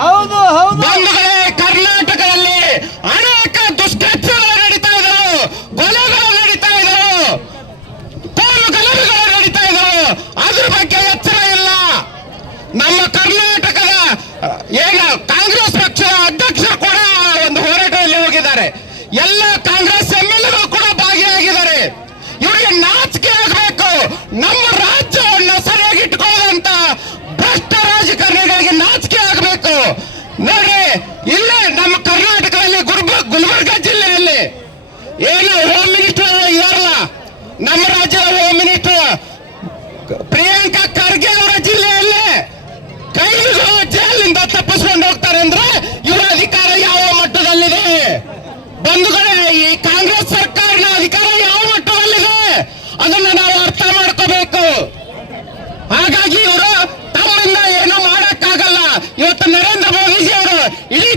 ಹೌದು ಹೌದು ಬಂಧುಗಳೇ, ಕರ್ನಾಟಕದಲ್ಲಿ ಅನೇಕ ದುಷ್ಕೃತ್ಯಗಳು ನಡೀತಾ ಇದ್ದವು, ಕೊಲೆಗಳು ನಡೀತಾ ಇದ್ದವು, ಕೋಮು ಗಲಭೆಗಳು ನಡೀತಾ ಇದ್ದವು. ಅದ್ರ ಬಗ್ಗೆ ಎಚ್ಚರ ಇಲ್ಲ. ನಮ್ಮ ಕರ್ನಾಟಕದ ಏನು ಕಾಂಗ್ರೆಸ್ ಪಕ್ಷದ ಅಧ್ಯಕ್ಷ ಕೂಡ ಒಂದು ಹೋರಾಟದಲ್ಲಿ ಹೋಗಿದ್ದಾರೆ. ಎಲ್ಲ ಕಾಂಗ್ರೆಸ್ ಎಂಎಲ್ಎಗಳು ಕೂಡ ಭಾಗಿಯಾಗಿದ್ದಾರೆ. ಇವರಿಗೆ ನಾಚಿಕೆ ಆಗಬೇಕು. ನಮ್ಮ ರಾಜ್ಯವನ್ನು ಸರಿಯಾಗಿ ಇಟ್ಕೊಳ್ಳೋದಂತ ಭ್ರಷ್ಟ ರಾಜಕಾರಣಿಗಳಿಗೆ ನಾಚಿಕೆ ಆಗಬೇಕು. ನೋಡಿ, ಇಲ್ಲೇ ನಮ್ಮ ಕರ್ನಾಟಕದಲ್ಲಿ ಗುಲ್ಬರ್ಗ ಜಿಲ್ಲೆಯಲ್ಲಿ ಏನು ಹೋಮ್ ಮಿನಿಸ್ಟರ್ ಇದಾರಲ್ಲ, ನಮ್ಮ ರಾಜ್ಯದ ಹೋಮ್ ಮಿನಿಸ್ಟರ್ ಪ್ರಿಯಾಂಕಾ ಖರ್ಗೆ ಅವರ ಜಿಲ್ಲೆಯಲ್ಲಿ ಕೈದಿಗಳು ಜೈಲಿನಿಂದ ತಪ್ಪಿಸ್ಕೊಂಡು ಹೋಗ್ತಾರೆ ಅಂದ್ರೆ ಇವರ ಅಧಿಕಾರ ಯಾವ ಮಟ್ಟದಲ್ಲಿದೆ? ಬಂಧುಗಳೇ, ಈ ಕಾಂಗ್ರೆಸ್ ಸರ್ಕಾರದ ಅಧಿಕಾರ ಯಾವ ಮಟ್ಟದಲ್ಲಿದೆ ಅದನ್ನ ನಾವು ಅರ್ಥ ಮಾಡ್ಕೋಬೇಕು. ಹಾಗಾಗಿ ಇವರು ತಮ್ಮಿಂದ ಏನು ಮಾಡಕ್ಕಾಗಲ್ಲ. ಇವತ್ತು ನರೇಂದ್ರ ಮೋದಿಜಿ ಅವರು ಇಡೀ